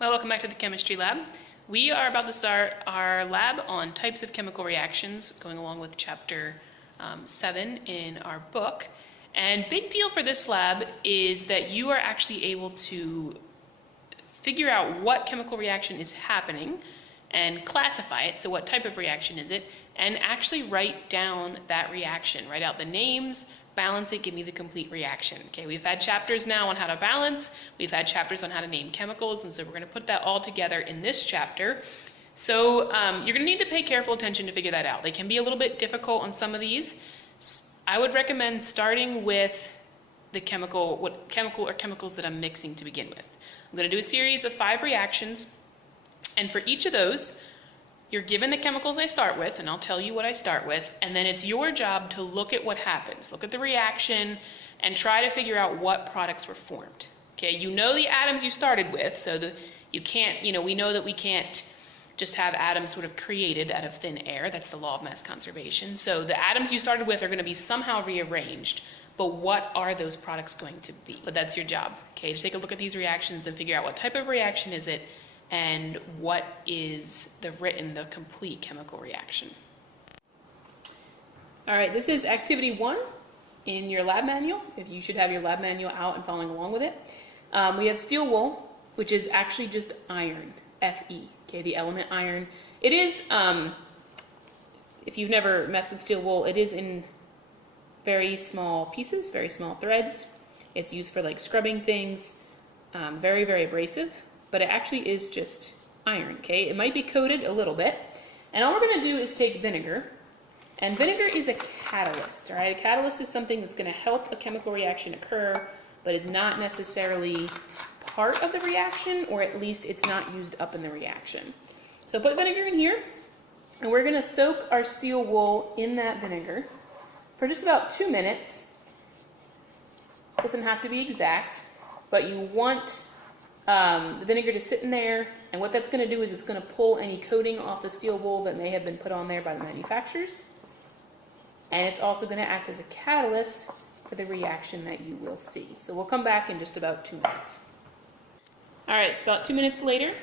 Well, welcome back to the chemistry lab. We are about to start our lab on types of chemical reactions, going along with chapter 7 in our book. And big deal for this lab is that you are actually able to figure out what chemical reaction is happening and classify it, so what type of reaction is it, and actually write down that reaction. Write out the names, balance it, give me the complete reaction. Okay, we've had chapters now on how to balance, we've had chapters on how to name chemicals, and so we're going to put that all together in this chapter. So you're going to need to pay careful attention to figure that out. They can be a little bit difficult on some of these. I would recommend starting with the chemicals that I'm mixing to begin with. I'm going to do a series of 5 reactions, and for each of those, you're given the chemicals I start with, and I'll tell you what I start with, and then it's your job to look at what happens. Look at the reaction and try to figure out what products were formed. Okay, you know the atoms you started with, so we know that we can't just have atoms sort of created out of thin air. That's the law of mass conservation. So the atoms you started with are going to be somehow rearranged, but what are those products going to be? But that's your job. Okay, just take a look at these reactions and figure out what type of reaction is it, and what is the complete chemical reaction. All right, this is activity 1 in your lab manual. If you should have your lab manual out and following along with it. We have steel wool, which is actually just iron, Fe, okay, the element iron. It is, if you've never messed with steel wool, it is in very small pieces, very small threads. It's used for like scrubbing things, very, very abrasive. But it actually is just iron, okay? It might be coated a little bit. And all we're going to do is take vinegar. And vinegar is a catalyst, all right? A catalyst is something that's going to help a chemical reaction occur, but is not necessarily part of the reaction, or at least it's not used up in the reaction. So put vinegar in here, and we're going to soak our steel wool in that vinegar for just about 2 minutes. Doesn't have to be exact, but you want the vinegar to sit in there, and what that's going to do is it's going to pull any coating off the steel wool that may have been put on there by the manufacturers, and it's also going to act as a catalyst for the reaction that you will see. So we'll come back in just about 2 minutes. Alright, it's about 2 minutes later,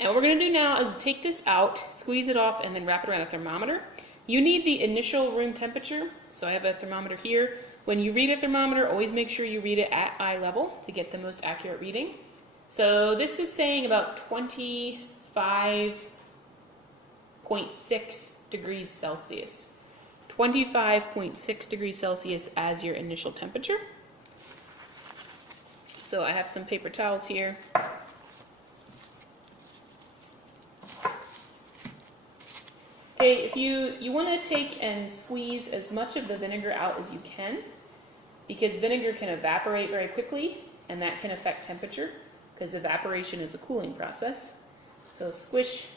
and what we're going to do now is take this out, squeeze it off, and then wrap it around a thermometer. You need the initial room temperature, so I have a thermometer here. When you read a thermometer, always make sure you read it at eye level to get the most accurate reading. So this is saying about 25.6 degrees Celsius. 25.6 degrees Celsius as your initial temperature. So I have some paper towels here. Okay, if you want to take and squeeze as much of the vinegar out as you can, because vinegar can evaporate very quickly, and that can affect temperature, because evaporation is a cooling process. So squish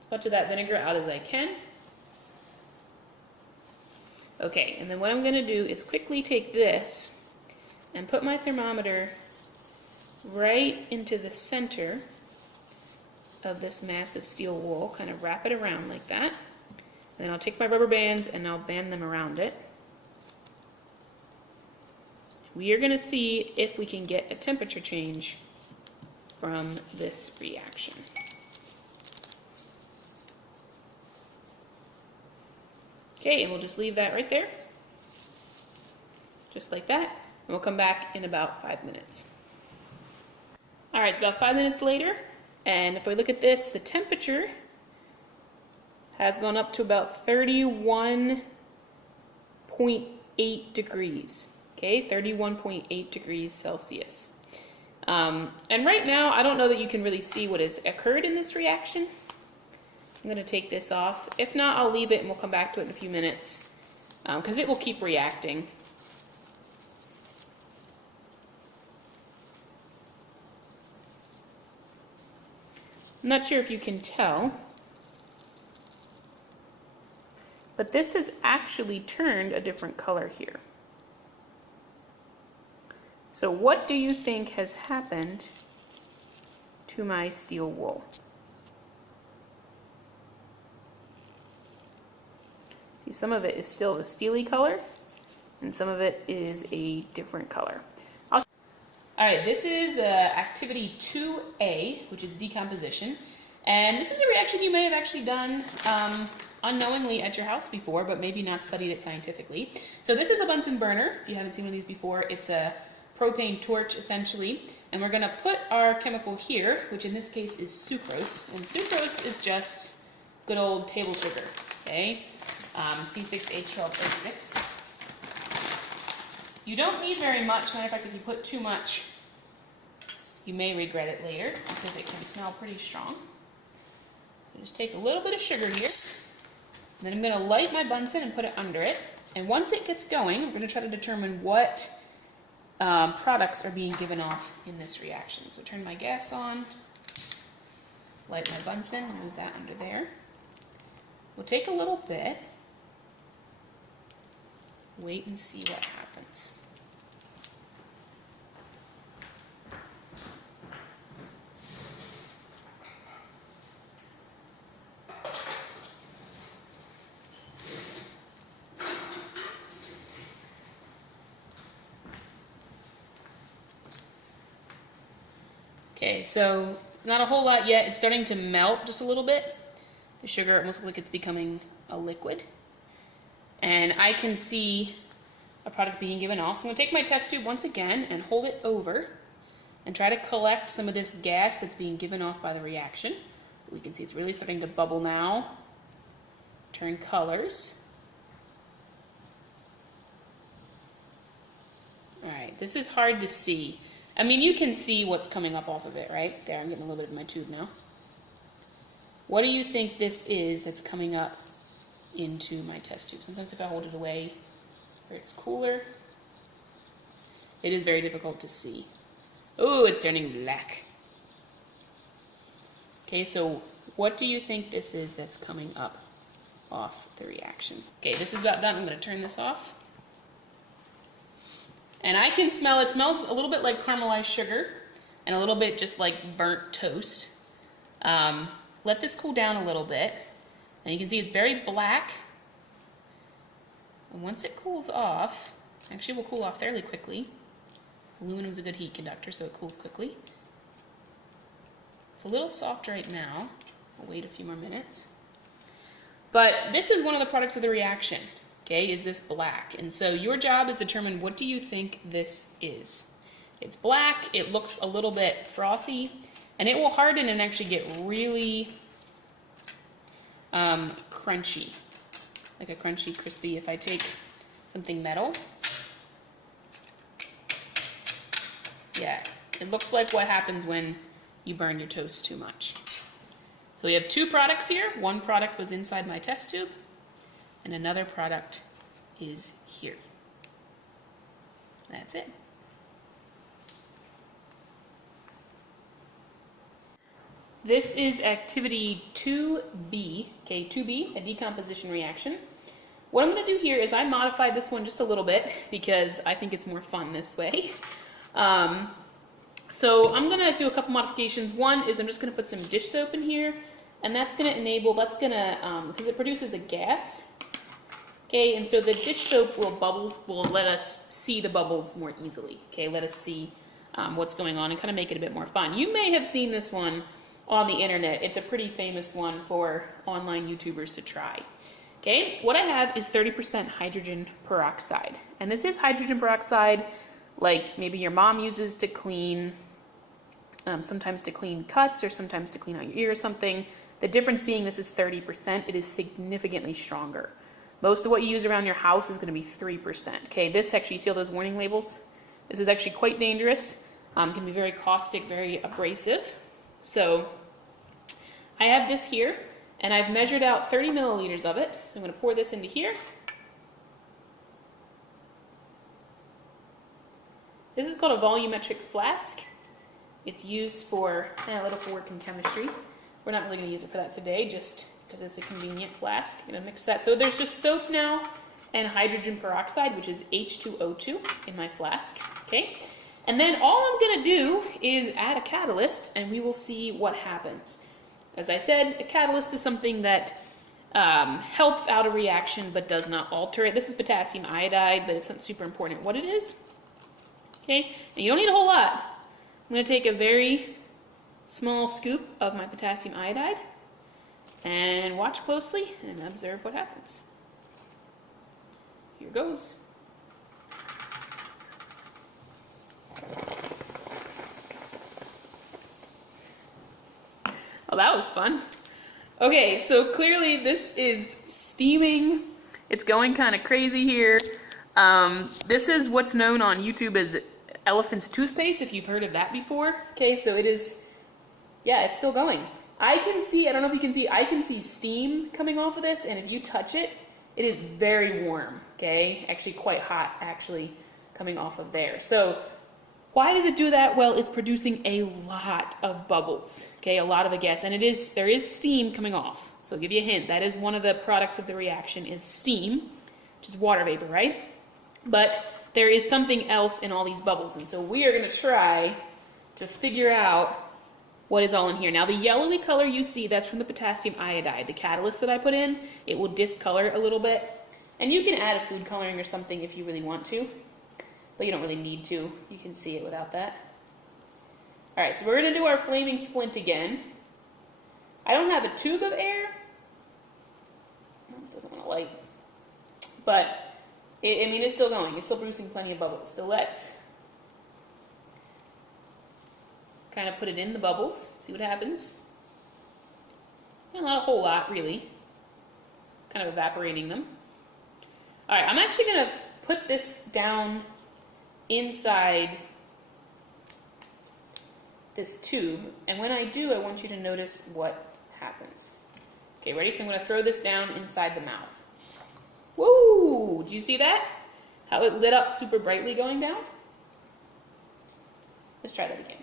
as much of that vinegar out as I can. Okay, and then what I'm going to do is quickly take this and put my thermometer right into the center of this mass of steel wool, kind of wrap it around like that. And then I'll take my rubber bands and I'll band them around it. We are going to see if we can get a temperature change from this reaction. Okay, and we'll just leave that right there, just like that, and we'll come back in about 5 minutes. Alright, it's about 5 minutes later, and if we look at this, the temperature has gone up to about 31.8 degrees. Okay, 31.8 degrees Celsius. And right now, I don't know that you can really see what has occurred in this reaction. I'm going to take this off. If not, I'll leave it and we'll come back to it in a few minutes, because it will keep reacting. I'm not sure if you can tell, but this has actually turned a different color here. So what do you think has happened to my steel wool? See, some of it is still the steely color, and some of it is a different color. All right, this is the activity 2A, which is decomposition. And this is a reaction you may have actually done unknowingly at your house before, but maybe not studied it scientifically. So this is a Bunsen burner. If you haven't seen one of these before, it's a propane torch essentially. And we're gonna put our chemical here, which in this case is sucrose. And sucrose is just good old table sugar, okay? C6H12O6. You don't need very much. Matter of fact, if you put too much, you may regret it later because it can smell pretty strong. So just take a little bit of sugar here. And then I'm going to light my Bunsen and put it under it. And once it gets going, we're going to try to determine what products are being given off in this reaction. So turn my gas on, light my Bunsen, and move that under there. We'll take a little bit, wait and see what happens. Okay, so not a whole lot yet. It's starting to melt just a little bit. The sugar almost looks like it's becoming a liquid. And I can see a product being given off. So I'm going to take my test tube once again and hold it over and try to collect some of this gas that's being given off by the reaction. We can see it's really starting to bubble now, turn colors. All right, this is hard to see. I mean, you can see what's coming up off of it, right? There, I'm getting a little bit of my tube now. What do you think this is that's coming up into my test tube? Sometimes if I hold it away where it's cooler, it is very difficult to see. Oh, it's turning black. Okay, so what do you think this is that's coming up off the reaction? Okay, this is about done. I'm going to turn this off. And I can smell, it smells a little bit like caramelized sugar and a little bit just like burnt toast. Let this cool down a little bit. And you can see it's very black. And once it cools off, actually will cool off fairly quickly. Aluminum is a good heat conductor, so it cools quickly. It's a little soft right now. I'll wait a few more minutes. But this is one of the products of the reaction. Okay, is this black? And so your job is to determine what do you think this is. It's black, it looks a little bit frothy, and it will harden and actually get really crunchy. Like a crunchy, crispy. If I take something metal, yeah, it looks like what happens when you burn your toast too much. So we have two products here. One product was inside my test tube, and another product is here. That's it. This is activity 2B, okay, 2B, a decomposition reaction. What I'm going to do here is I modified this one just a little bit because I think it's more fun this way. So I'm going to do a couple modifications. One is I'm just going to put some dish soap in here, and that's going to enable, because it produces a gas. Okay, and so the dish soap will let us see the bubbles more easily. Okay, let us see what's going on and kind of make it a bit more fun. You may have seen this one on the internet. It's a pretty famous one for online YouTubers to try. Okay, what I have is 30% hydrogen peroxide. And this is hydrogen peroxide like maybe your mom uses to clean, sometimes to clean cuts or sometimes to clean out your ear or something. The difference being this is 30%. It is significantly stronger. Most of what you use around your house is going to be 3%. Okay, this actually, you see all those warning labels? This is actually quite dangerous. Can be very caustic, very abrasive. So I have this here, and I've measured out 30 milliliters of it. So I'm going to pour this into here. This is called a volumetric flask. It's used for analytical work in chemistry. We're not really going to use it for that today, just because it's a convenient flask. I'm going to mix that. So there's just soap now and hydrogen peroxide, which is H2O2 in my flask. Okay, and then all I'm going to do is add a catalyst, and we will see what happens. As I said, a catalyst is something that helps out a reaction but does not alter it. This is potassium iodide, but it's not super important what it is. Okay, and you don't need a whole lot. I'm going to take a very small scoop of my potassium iodide and watch closely and observe what happens. Here goes. Oh, that was fun. Okay, so clearly this is steaming. It's going kind of crazy here. This is what's known on YouTube as elephant's toothpaste, if you've heard of that before. Okay, so it is, yeah, it's still going. I can see, I don't know if you can see, I can see steam coming off of this, and if you touch it, it is very warm, okay? Actually quite hot, actually, coming off of there. So why does it do that? Well, it's producing a lot of bubbles, okay? A lot of a gas, and there is steam coming off. So I'll give you a hint. That is one of the products of the reaction is steam, which is water vapor, right? But there is something else in all these bubbles, and so we are going to try to figure out what is all in here. Now, the yellowy color you see, that's from the potassium iodide. The catalyst that I put in, it will discolor a little bit. And you can add a food coloring or something if you really want to, but you don't really need to. You can see it without that. All right, so we're going to do our flaming splint again. I don't have a tube of air. This doesn't want to light. But, I mean, it's still going. It's still producing plenty of bubbles. So let's kind of put it in the bubbles, see what happens. And not a whole lot, really. Kind of evaporating them. All right, I'm actually going to put this down inside this tube, and when I do, I want you to notice what happens. Okay, ready? So I'm going to throw this down inside the mouth. Woo! Did you see that? How it lit up super brightly going down? Let's try that again.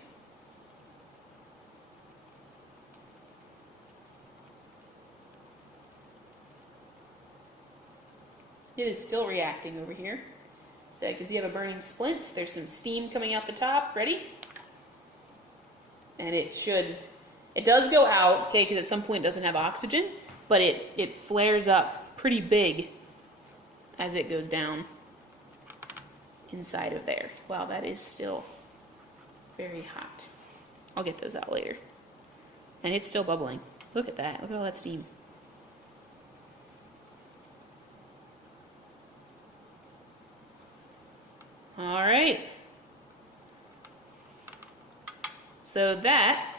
It is still reacting over here. So you can see I have a burning splint. There's some steam coming out the top. Ready? And it does go out, okay, because at some point it doesn't have oxygen, but it flares up pretty big as it goes down inside of there. Wow, that is still very hot. I'll get those out later. And it's still bubbling. Look at that. Look at all that steam. All right. So that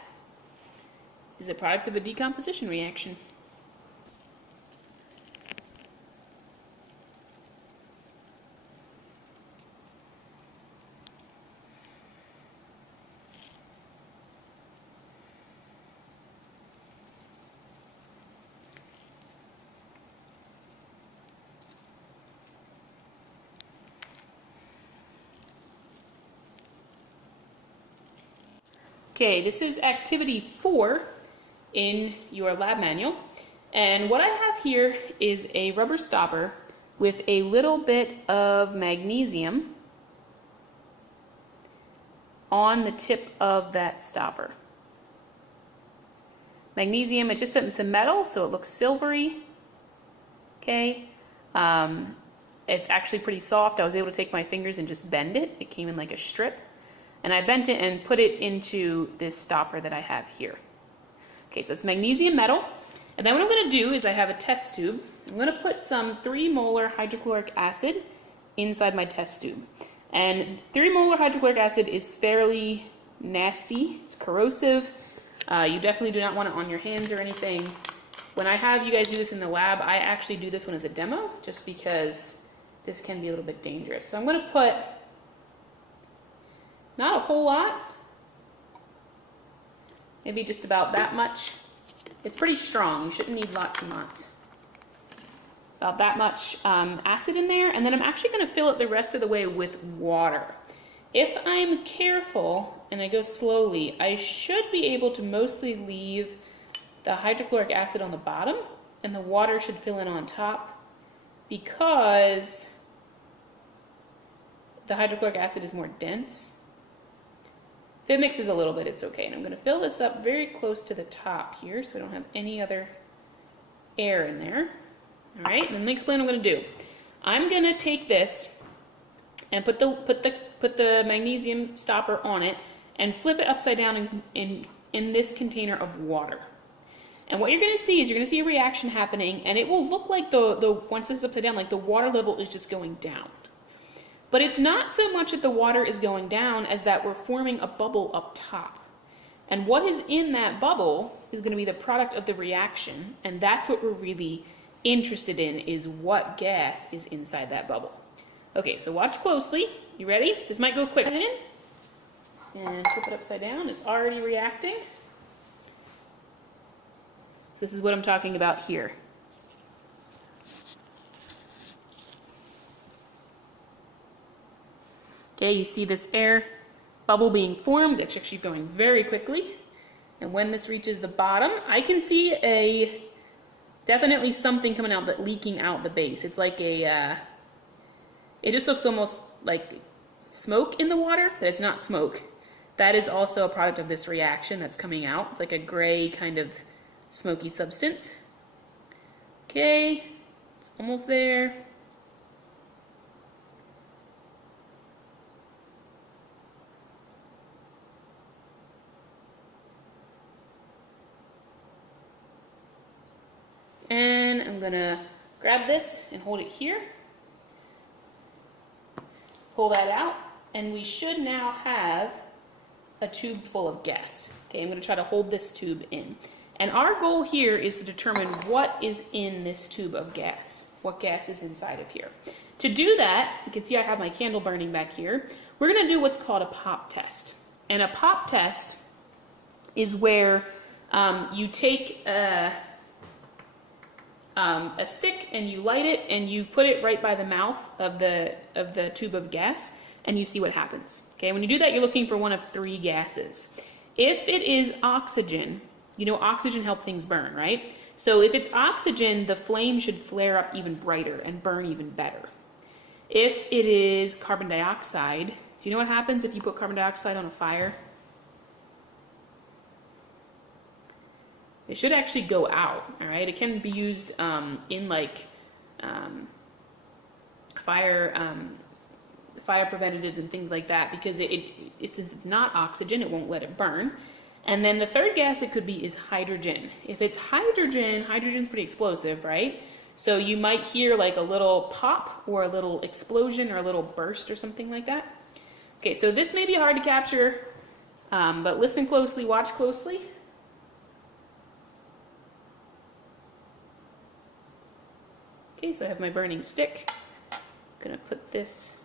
is a product of a decomposition reaction. Okay, this is activity 4 in your lab manual. And what I have here is a rubber stopper with a little bit of magnesium on the tip of that stopper. Magnesium, it's a metal, so it looks silvery. Okay, it's actually pretty soft. I was able to take my fingers and just bend it. It came in like a strip. And I bent it and put it into this stopper that I have here. Okay, so it's magnesium metal. And then what I'm going to do is I have a test tube. I'm going to put some 3 molar hydrochloric acid inside my test tube. And 3 molar hydrochloric acid is fairly nasty. It's corrosive. You definitely do not want it on your hands or anything. When I have you guys do this in the lab, I actually do this one as a demo just because this can be a little bit dangerous. So I'm going to put not a whole lot, maybe just about that much. It's pretty strong, you shouldn't need lots and lots. About that much acid in there, and then I'm actually going to fill it the rest of the way with water. If I'm careful and I go slowly, I should be able to mostly leave the hydrochloric acid on the bottom, and the water should fill in on top, because the hydrochloric acid is more dense. If it mixes a little bit, it's okay. And I'm going to fill this up very close to the top here so I don't have any other air in there. All right, and let me explain what I'm going to do. I'm going to take this and put the magnesium stopper on it and flip it upside down in this container of water. And what you're going to see is you're going to see a reaction happening, and it will look like once this is upside down, like the water level is just going down. But it's not so much that the water is going down as that we're forming a bubble up top. And what is in that bubble is going to be the product of the reaction, and that's what we're really interested in, is what gas is inside that bubble. Okay, so watch closely. You ready? This might go quick. And flip it upside down. It's already reacting. This is what I'm talking about here. Okay, you see this air bubble being formed. It's actually going very quickly. And when this reaches the bottom, I can see definitely something coming out, leaking out the base. It's like it just looks almost like smoke in the water, but it's not smoke. That is also a product of this reaction that's coming out. It's like a gray kind of smoky substance. Okay, it's almost there. And I'm gonna grab this and hold it here. Pull that out, and we should now have a tube full of gas. Okay, I'm gonna try to hold this tube in. And our goal here is to determine what is in this tube of gas, what gas is inside of here. To do that, you can see I have my candle burning back here. We're gonna do what's called a pop test. And a pop test is where you take a stick and you light it and you put it right by the mouth of the tube of gas and you see what happens. Okay, when you do that, you're looking for one of three gases. If it is oxygen, you know oxygen helps things burn, right? So if it's oxygen, the flame should flare up even brighter and burn even better. If it is carbon dioxide, do you know what happens if you put carbon dioxide on a fire? It should actually go out, all right? It can be used in like fire preventatives and things like that, because since it's not oxygen, it won't let it burn. And then the third gas it could be is hydrogen. If it's hydrogen, hydrogen's pretty explosive, right? So you might hear like a little pop or a little explosion or a little burst or something like that. Okay, so this may be hard to capture, but listen closely, watch closely. Okay, so I have my burning stick. I'm gonna put this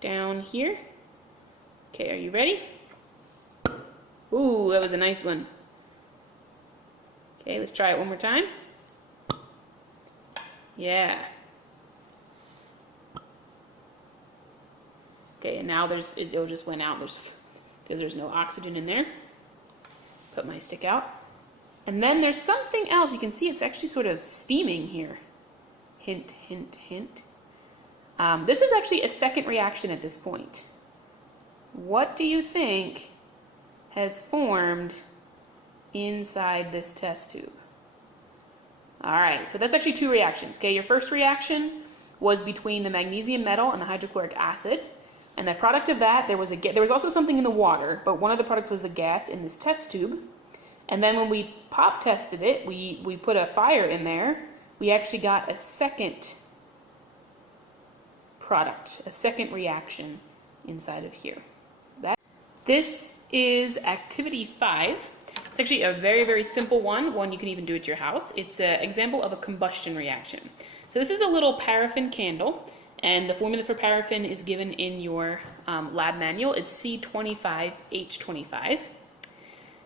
down here. Okay, are you ready? Ooh, that was a nice one. Okay, let's try it one more time. Yeah. Okay, and now it just went out. Because there's no oxygen in there. Put my stick out. And then there's something else. You can see it's actually sort of steaming here. Hint, hint, hint. This is actually a second reaction at this point. What do you think has formed inside this test tube? All right, so that's actually two reactions. Okay, your first reaction was between the magnesium metal and the hydrochloric acid, and the product of that, there was also something in the water, but one of the products was the gas in this test tube. And then when we pop tested it, we put a fire in there. We actually got a second product, a second reaction inside of here. This is activity 5. It's actually a very, very simple one you can even do at your house. It's an example of a combustion reaction. So this is a little paraffin candle, and the formula for paraffin is given in your lab manual. It's C25H25.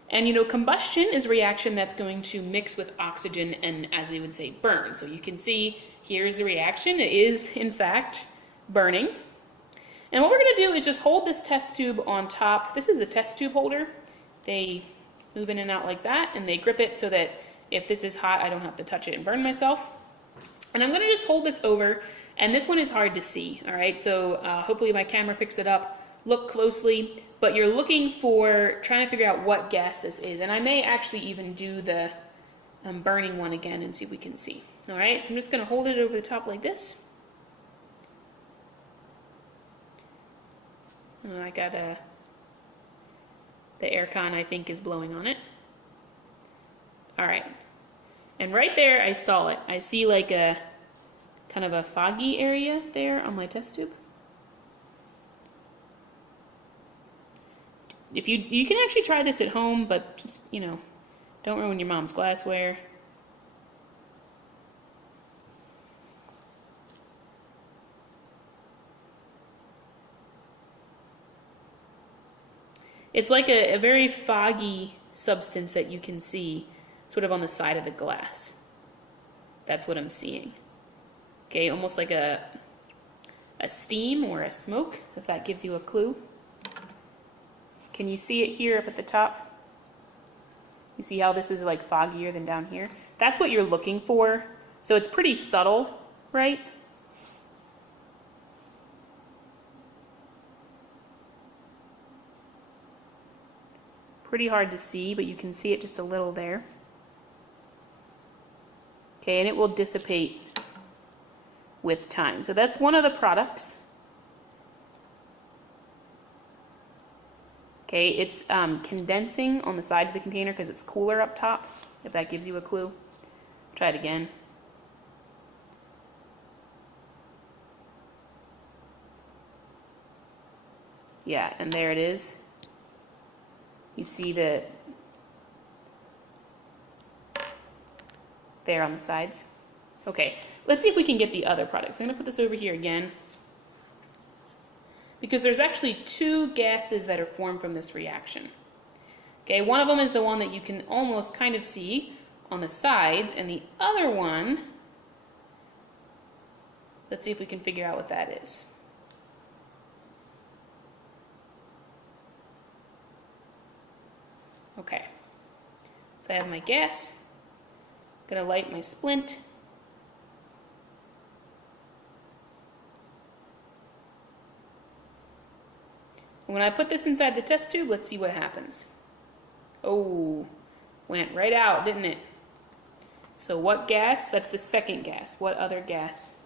And you know, combustion is a reaction that's going to mix with oxygen and, as we would say, burn. So you can see here's the reaction. It is, in fact, burning. And what we're going to do is just hold this test tube on top. This is a test tube holder. They move in and out like that, and they grip it so that if this is hot, I don't have to touch it and burn myself. And I'm going to just hold this over, and this one is hard to see, all right? So hopefully my camera picks it up. Look closely, but you're looking for, trying to figure out what gas this is. And I may actually even do the burning one again and see if we can see. All right, so I'm just going to hold it over the top like this. I got the air con, I think, is blowing on it. All right. And right there, I saw it. I see like a kind of a foggy area there on my test tube. If you can actually try this at home, but just, you know, don't ruin your mom's glassware. It's like a very foggy substance that you can see sort of on the side of the glass. That's what I'm seeing. Okay, almost like a steam or a smoke, if that gives you a clue. Can you see it here up at the top? You see how this is like foggier than down here? That's what you're looking for. So it's pretty subtle, right? Pretty hard to see, but you can see it just a little there. Okay, and it will dissipate with time. So that's one of the products. Okay, it's condensing on the sides of the container because it's cooler up top, if that gives you a clue. Try it again. Yeah, and there it is. You see the there on the sides. Okay, let's see if we can get the other products. I'm going to put this over here again, because there's actually two gases that are formed from this reaction. Okay, one of them is the one that you can almost kind of see on the sides, and the other one, let's see if we can figure out what that is. Okay, so I have my gas. I'm going to light my splint. When I put this inside the test tube, let's see what happens. Oh, went right out, didn't it? So what gas? That's the second gas. What other gas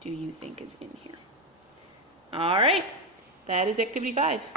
do you think is in here? All right, that is activity 5.